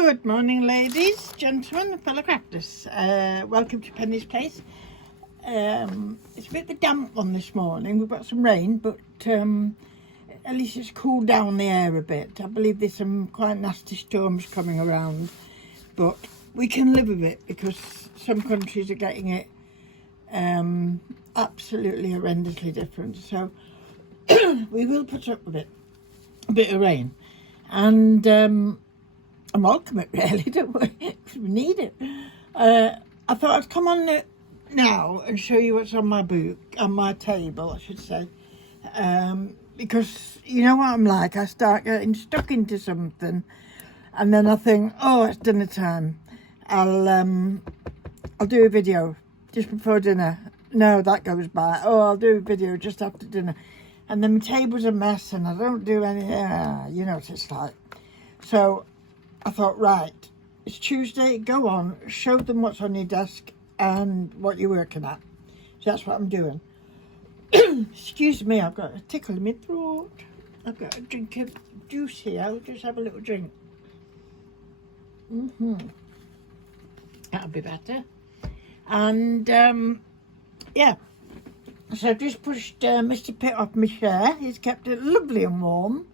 Good morning, ladies, gentlemen, fellow crafters. Welcome to Penny's Place. It's a bit of a damp one this morning. We've got some rain, but at least it's cooled down the air a bit. I believe there's some quite nasty storms coming around, but we can live with it because some countries are getting it absolutely horrendously different. So we will put up with it. A bit of rain, and I welcome it, really, don't we? We need it. I thought I'd come on now and show you what's on my my table, I should say, because you know what I'm like. I start getting stuck into something, and then I think, oh, it's dinner time. I'll do a video just before dinner. No, that goes by. Oh, I'll do a video just after dinner. And then my table's a mess and I don't do any, you know what it's like. So I thought, right, it's Tuesday, go on, show them what's on your desk and what you're working at. So that's what I'm doing. Excuse me, I've got a tickle in my throat. I've got a drink of juice here. I'll just have a little drink. That'll be better. And, yeah. So I've just pushed Mr. Pitt off my chair. He's kept it lovely and warm.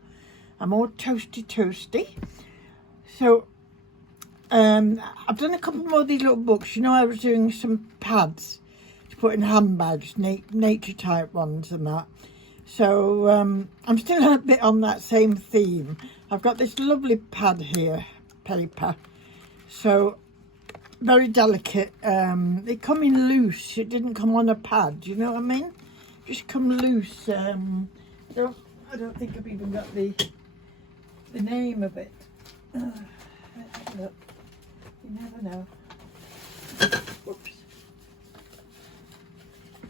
I'm all toasty. So I've done a couple more of these little books. You know, I was doing some pads to put in handbags, nature type ones and that. So I'm still a bit on that same theme. I've got this lovely pad here, paper. So very delicate. They come in loose. It didn't come on a pad. You know what I mean? Just come loose. I don't think I've even got the name of it. Let's have a look. You never know. Oops.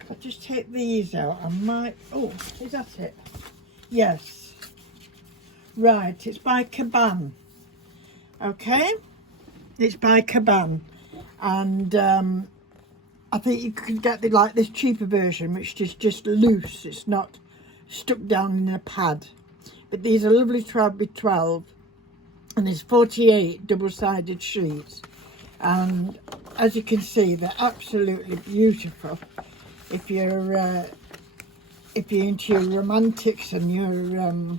If I just take these out, I might. Oh, is that it? Yes. Right. It's by Caban. Okay. It's by Caban. And I think you could get this cheaper version, which is just loose. It's not stuck down in a pad. But these are lovely 12 by 12, and there's 48 double-sided sheets. And as you can see, they're absolutely beautiful. If you're into your romantics and your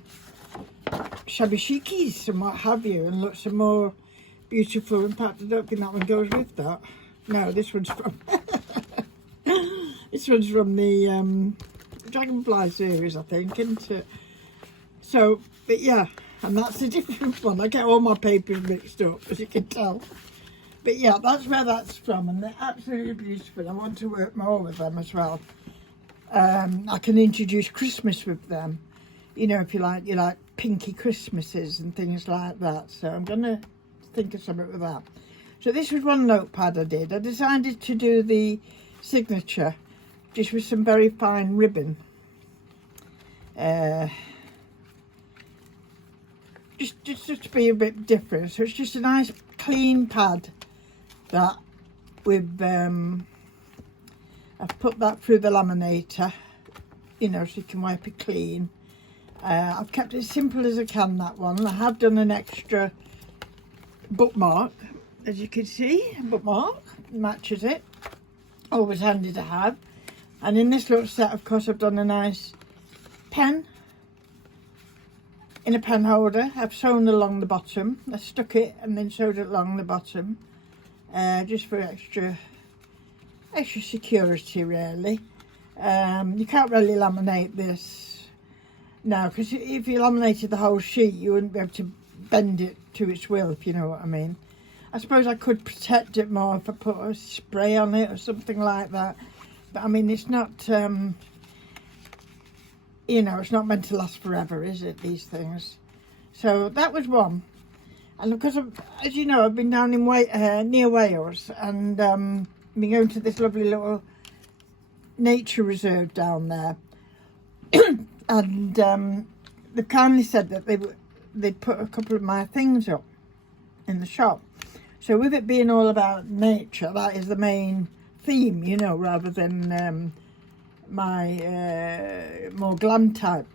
shabby chickies and what have you, and look some more beautiful. In fact, I don't think that one goes with that. No, this one's from this one's from the Dragonfly series, I think, isn't it? So, but yeah, and that's a different one. I get all my papers mixed up, as you can tell. But yeah, that's where that's from, and they're absolutely beautiful. I want to work more with them as well. I can introduce Christmas with them. You know, if you like pinky Christmases and things like that. So I'm gonna think of something with that. So this was one notepad I did. I decided to do the signature just with some very fine ribbon. Just to be a bit different. So it's just a nice clean pad that with I've put that through the laminator, you know, so you can wipe it clean. I've kept it as simple as I can, that one. I have done an extra bookmark, as you can see. Bookmark matches it, always handy to have. And in this little set, of course, I've done a nice pen in a pen holder. I've sewn along the bottom. I stuck it and then sewed it along the bottom, just for extra security, really. You can't really laminate this now, because if you laminated the whole sheet, you wouldn't be able to bend it to its will, if you know what I mean. I suppose I could protect it more if I put a spray on it or something like that. But I mean, it's not, you know, it's not meant to last forever, is it, these things? So that was one. And because, as you know, I've been down in near Wales, and been going to this lovely little nature reserve down there. And they kindly said that they'd put a couple of my things up in the shop. So with it being all about nature, that is the main theme, you know, rather than my more glam type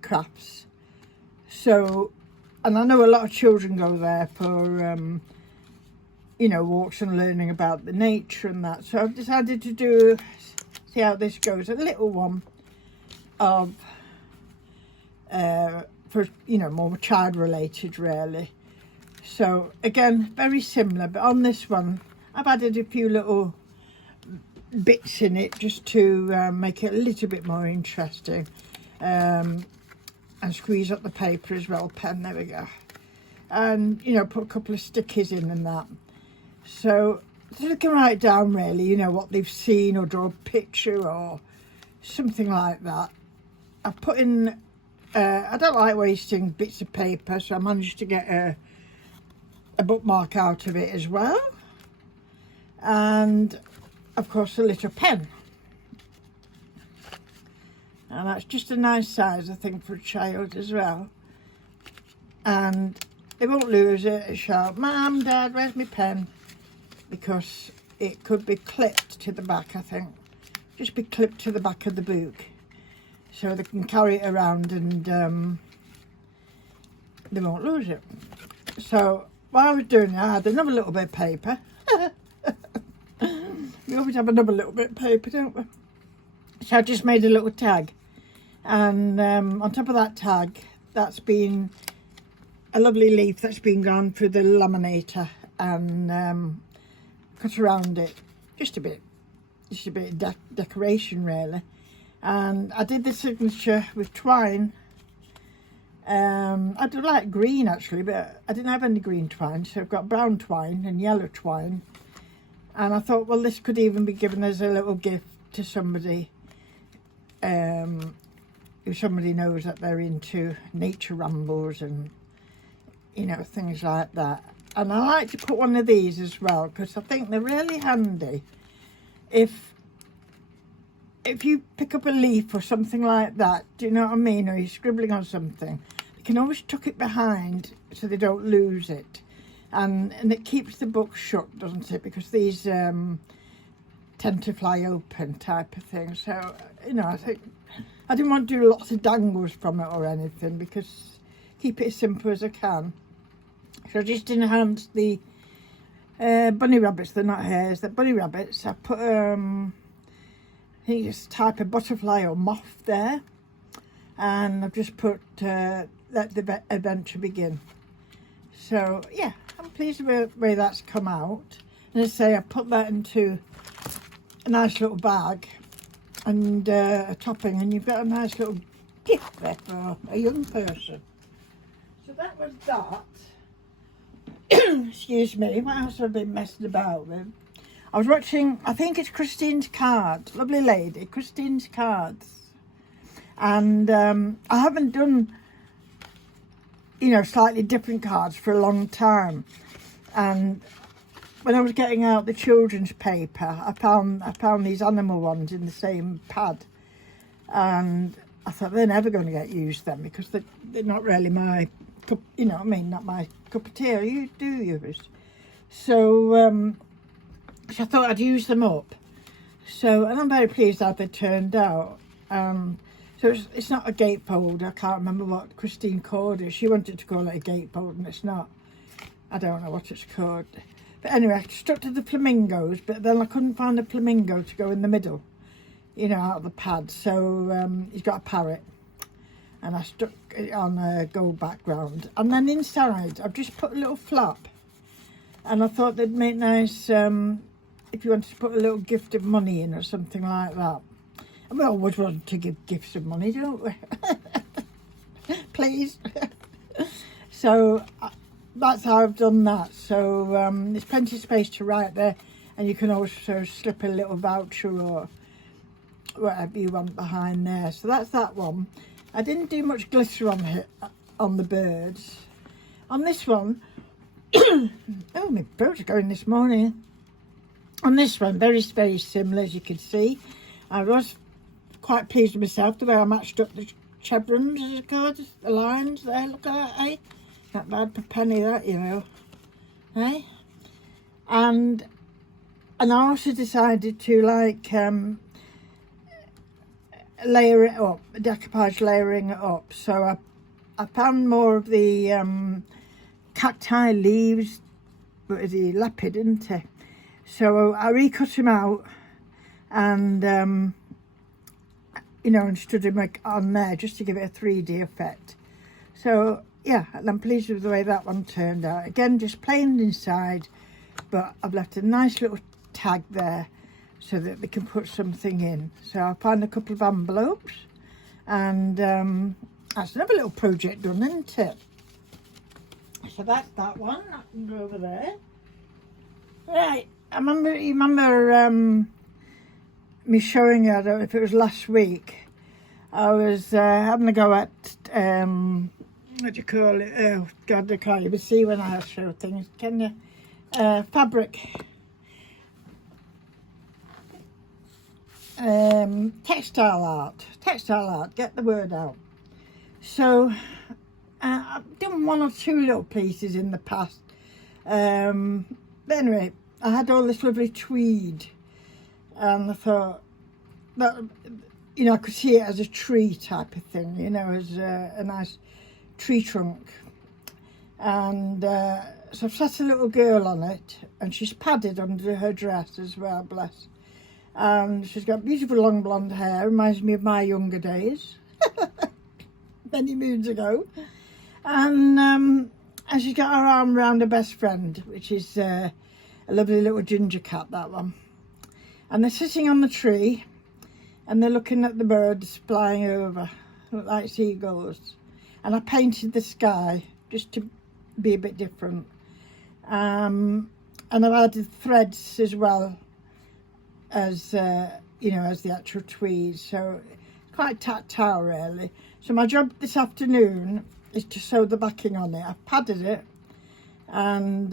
crafts. So And I know a lot of children go there for, you know, walks and learning about the nature and that. So I've decided to do, see how this goes, a little one of, for, you know, more child related really. So again, very similar, but on this one, I've added a few little bits in it just to make it a little bit more interesting. And squeeze up the paper as well, pen, there we go. And, you know, put a couple of stickers in and that. So they can write down really, you know, what they've seen or draw a picture or something like that. I've put in, I don't like wasting bits of paper, so I managed to get a bookmark out of it as well. And, of course, a little pen. And that's just a nice size, I think, for a child as well. And they won't lose it and shout, "Mum, Dad, where's my pen?" Because it could be clipped to the back, I think. Just be clipped to the back of the book. So they can carry it around and they won't lose it. So while I was doing that, I had another little bit of paper. We always have another little bit of paper, don't we? So I just made a little tag. And on top of that tag, that's been a lovely leaf that's been gone through the laminator and cut around it. Just a bit of decoration really. And I did the signature with twine. I do like green actually, but I didn't have any green twine, so I've got brown twine and yellow twine. And I thought, well, this could even be given as a little gift to somebody. If somebody knows that they're into nature rambles and, you know, things like that. And I like to put one of these as well, because I think they're really handy. If you pick up a leaf or something like that, do you know what I mean, or you're scribbling on something, you can always tuck it behind so they don't lose it. And it keeps the book shut, doesn't it, because these tend to fly open type of thing. So, you know, I think I didn't want to do lots of dangles from it or anything, because keep it as simple as I can. So I just enhanced the bunny rabbits. They're not hares, they're bunny rabbits. I put I think it's type of butterfly or moth there, and I've just put let the adventure begin. So yeah, I'm pleased with the way that's come out. And as I say, I put that into a nice little bag and a topping, and you've got a nice little gift there for a young person. So that was that. Excuse me, what else have I been messing about with? I was watching, I think it's Christine's Cards, lovely lady, Christine's Cards. And I haven't done, you know, slightly different cards for a long time. And when I was getting out the children's paper, I found these animal ones in the same pad, and I thought they're never going to get used then, because they're not really my cup, you know what I mean, not my cup of tea. You do yours. So I thought I'd use them up. So, and I'm very pleased how they turned out. So it's not a gatefold. I can't remember what Christine called it. She wanted to call it a gatefold, and it's not. I don't know what it's called. But anyway, I stuck to the flamingos, but then I couldn't find a flamingo to go in the middle, you know, out of the pad. So he's got a parrot, and I stuck it on a gold background. And then inside, I've just put a little flap, and I thought they'd make nice, if you wanted to put a little gift of money in or something like that. And we always want to give gifts of money, don't we? Please. So that's how I've done that. So there's plenty of space to write there, and you can also slip a little voucher or whatever you want behind there. So that's that one. I didn't do much glitter on the birds. On this one, oh, my throat's going this morning. On this one, very, very similar, as you can see. I was quite pleased with myself, the way I matched up the chevrons, as it's called, the lines there. Look at that, eh? Not bad per penny, that, you know, eh? And I also decided to, like, layer it up, decoupage layering it up. So I I found more of the cacti leaves, but the leopard, isn't it? So I recut him out and you know, and stood him on there just to give it a 3D effect. So yeah, and I'm pleased with the way that one turned out. Again, just plain inside, but I've left a nice little tag there so that we can put something in. So I found a couple of envelopes, and that's another little project done, isn't it? So that's that one. That can go over there. Right, you remember me showing you, I don't know if it was last week, I was having a go at, what do you call it? Oh God, I can't even see when I show things, can you? Fabric. Textile art, get the word out. So I've done one or two little pieces in the past, but anyway, I had all this lovely tweed, and I thought that, you know, I could see it as a tree type of thing, you know, as a nice tree trunk. And so I've set a little girl on it, and she's padded under her dress as well, bless. And she's got beautiful long blonde hair, reminds me of my younger days, many moons ago. And she's got her arm around her best friend, which is a lovely little ginger cat, that one. And they're sitting on the tree, and they're looking at the birds flying over, look like seagulls. And I painted the sky just to be a bit different. And I've added threads as well as, you know, as the actual tweed. So quite tactile, really. So my job this afternoon is to sew the backing on it. I've padded it, and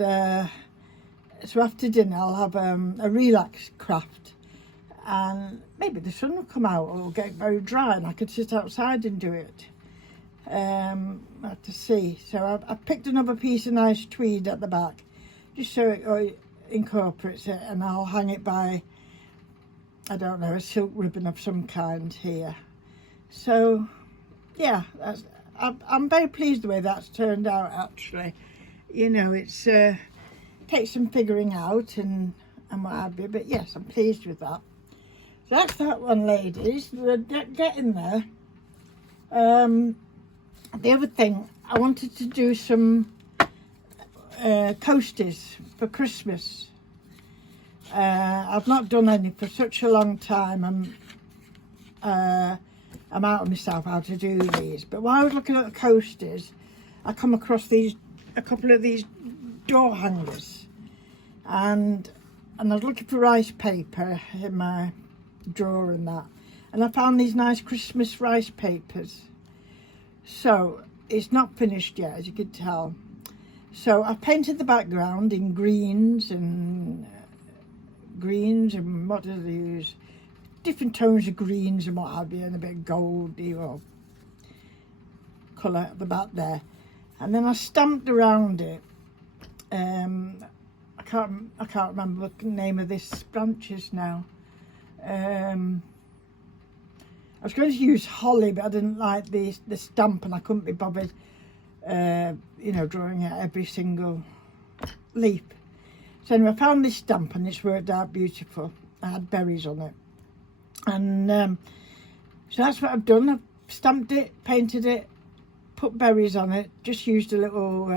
so after dinner I'll have a relax craft, and maybe the sun will come out or get very dry and I could sit outside and do it. I have to see. So I've picked another piece of nice tweed at the back, just so it incorporates it, and I'll hang it by, I don't know, a silk ribbon of some kind here. So yeah, I'm very pleased the way that's turned out, actually. You know, it's takes some figuring out and what have you, but yes, I'm pleased with that. So that's that one, ladies. We're getting there. The other thing, I wanted to do some coasters for Christmas. I've not done any for such a long time. I'm out of myself how to do these. But while I was looking at the coasters, I come across a couple of these door hangers, and I was looking for rice paper in my drawer and that, and I found these nice Christmas rice papers. So it's not finished yet, as you can tell. So I painted the background in greens and what do they use? Different tones of greens and what have you, and a bit goldy or colour at the back there. And then I stamped around it. I can't remember what the name of this branch is now. I was going to use holly, but I didn't like the stamp, and I couldn't be bothered, you know, drawing out every single leaf. So anyway, I found this stamp, and it's worked out beautiful. I had berries on it, and so that's what I've done. I've stamped it, painted it, put berries on it. Just used a little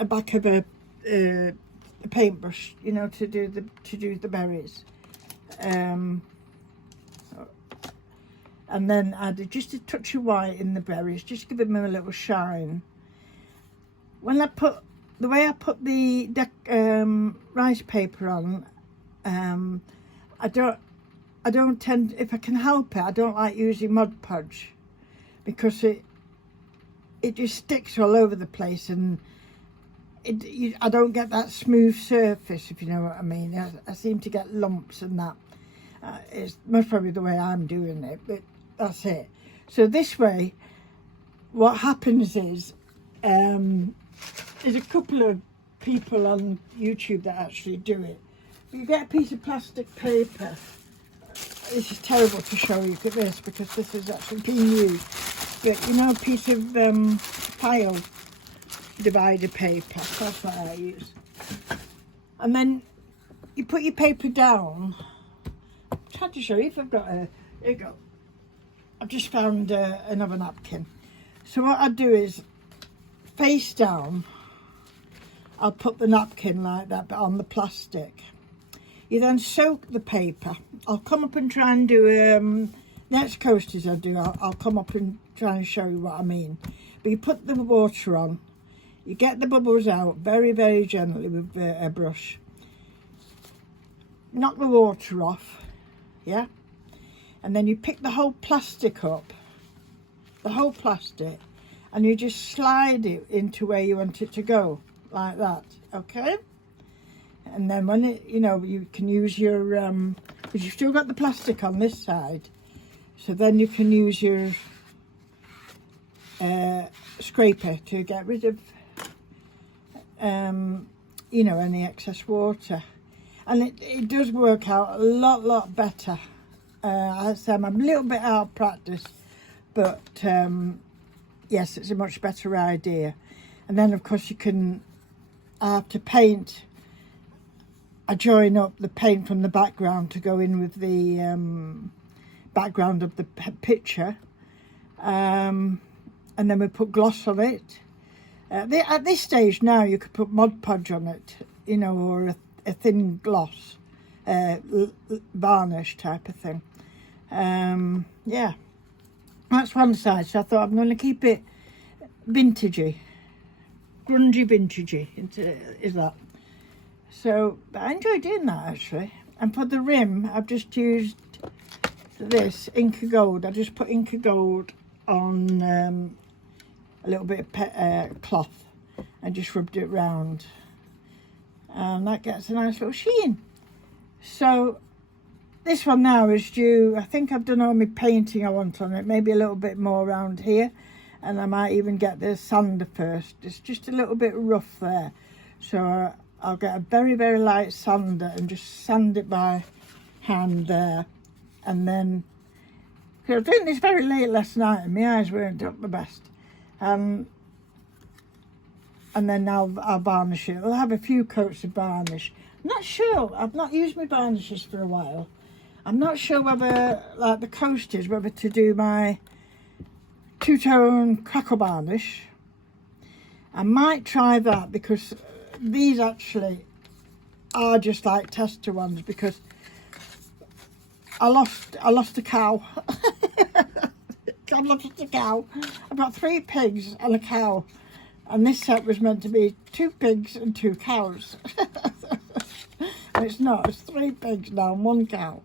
a back of a paintbrush, you know, to do the berries. And then added just a touch of white in the berries, just give them a little shine. When the way I put the rice paper on, I don't tend, if I can help it, I don't like using Mod Podge, because it just sticks all over the place, and I don't get that smooth surface, if you know what I mean. I seem to get lumps and that. It's most probably the way I'm doing it, but that's it. So this way, what happens is, there's a couple of people on YouTube that actually do it. You get a piece of plastic paper. This is terrible to show you this, because this is actually being used. plastic, you know, piece of file divider paper. That's what I use. And then you put your paper down. I'm trying to show you if I've got a, here you go. I've just found another napkin. So what I do is, face down, I'll put the napkin like that, but on the plastic. You then soak the paper. I'll come up and try and do, next coasters I do, I'll come up and try and show you what I mean. But you put the water on, you get the bubbles out very, very gently with a brush. Knock the water off, yeah? And then you pick the whole plastic up, the whole plastic, and you just slide it into where you want it to go, like that, okay? And then when it, you know, you can use your, because you've still got the plastic on this side, so then you can use your scraper to get rid of, you know, any excess water. And it does work out a lot better. I say I'm a little bit out of practice, but yes, it's a much better idea. And then of course you can, I have to paint, I join up the paint from the background to go in with the background of the picture, and then we put gloss on it. At this stage now you could put Mod Podge on it, you know, or a thin gloss, varnish type of thing. Yeah, that's one side. So I thought I'm going to keep it vintagey, grungy vintagey, is that. So I enjoy doing that actually. And for the rim, I've just used this Inca Gold. I just put Inca Gold on a little bit of cloth and just rubbed it round. And that gets a nice little sheen. So this one now is due, I think I've done all my painting I want on it, maybe a little bit more around here. And I might even get the sander first. It's just a little bit rough there. So I'll get a very, very light sander and just sand it by hand there. And then, because I was doing this very late last night and my eyes weren't up the best. And then I'll varnish it. I'll have a few coats of varnish. I'm not sure, I've not used my varnishes for a while. I'm not sure whether, like the coasters, whether to do my two-tone crackle varnish. I might try that because these actually are just like tester ones, because I lost a cow. I lost a cow. I've got 3 pigs and a cow, and this set was meant to be 2 pigs and 2 cows. And it's not, it's 3 pigs now and 1 cow.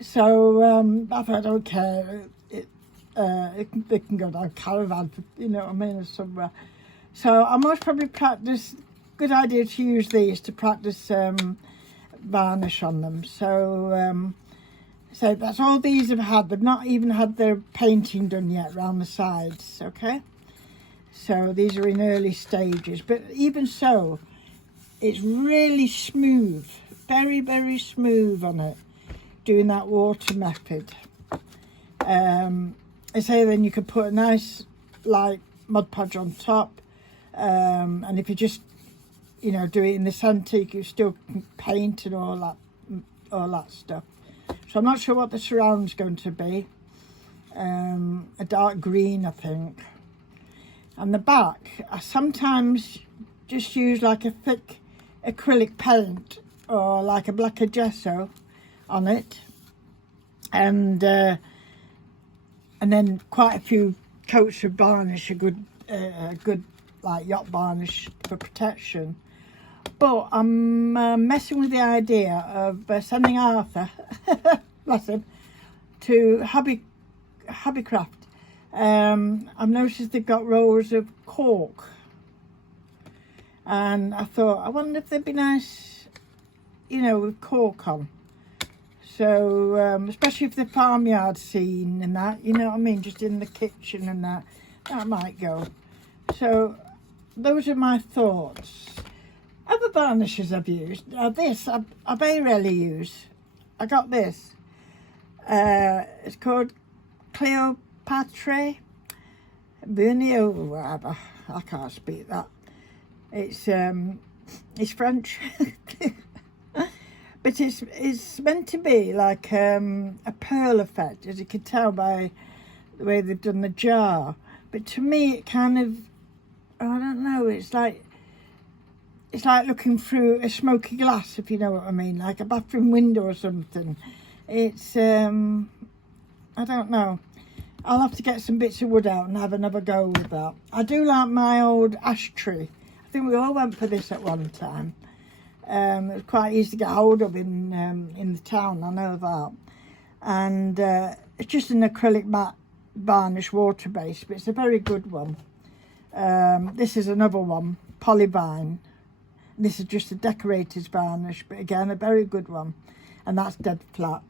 So I thought, okay, they can go down caravan, you know what I mean, or somewhere. So I most probably practice, good idea to use these to practice varnish on them. So so that's all these have had. They've not even had their painting done yet around the sides, okay? So these are in early stages, but even so, it's really smooth, very, very smooth on it, doing that water method. I say then you could put a nice like Mod Podge on top, and if you just, you know, do it in the centre, you still paint and all that stuff. So I'm not sure what the surround's going to be. A dark green, I think. And the back, I sometimes just use like a thick acrylic paint or like a blacker gesso on it, and then quite a few coats of varnish, a good like yacht varnish for protection. But I'm messing with the idea of sending Arthur, bless him, to Hobbycraft. I've noticed they've got rows of cork, and I thought, I wonder if they'd be nice, you know, with cork on. So especially if the farmyard scene and that, you know what I mean, just in the kitchen and that might go. So those are my thoughts. Other varnishes I've used, this I very rarely use. I got this. It's called Cleopatra. Bernio, whatever. I can't speak that. It's French. But it's meant to be like a pearl effect, as you can tell by the way they've done the jar. But to me, it kind of, I don't know, it's like looking through a smoky glass, if you know what I mean, like a bathroom window or something. It's, I don't know. I'll have to get some bits of wood out and have another go with that. I do like my old ash tree. I think we all went for this at one time. It was quite easy to get hold of in the town, I know that. And it's just an acrylic matte varnish water base, but it's a very good one. This is another one, Polyvine. This is just a decorator's varnish, but again, a very good one. And that's dead flat.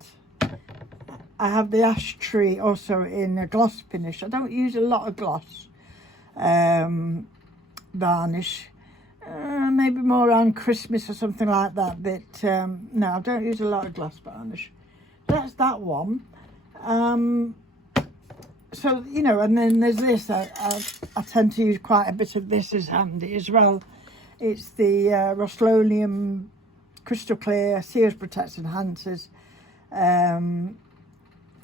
I have the ash tree also in a gloss finish. I don't use a lot of gloss varnish. Maybe more around Christmas or something like that, but no, I don't use a lot of gloss varnish. That's that one. So, you know, and then there's this. I tend to use quite a bit of this as handy as well. It's the Rust-Oleum Crystal Clear Sears Protect Enhancers. And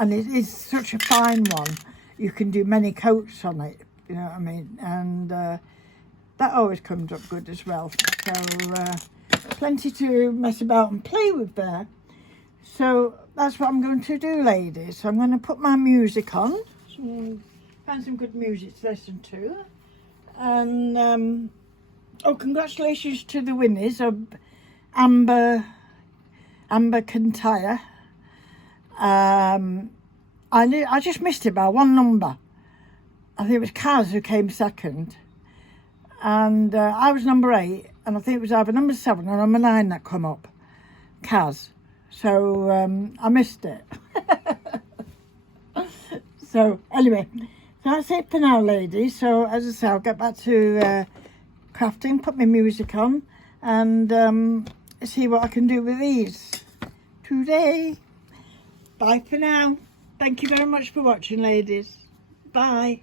it is such a fine one. You can do many coats on it, you know what I mean? And that always comes up good as well. So plenty to mess about and play with there. So that's what I'm going to do, ladies. So I'm going to put my music on. Find some good music to listen to. And oh, congratulations to the winners of Amber Kintyre. I just missed it by one number. I think it was Kaz who came second. And I was number 8, and I think it was either number 7 or number 9 that come up, Kaz. So I missed it. So anyway, so that's it for now, ladies. So as I say, I'll get back to crafting, put my music on, and see what I can do with these today. Bye for now. Thank you very much for watching, ladies. Bye.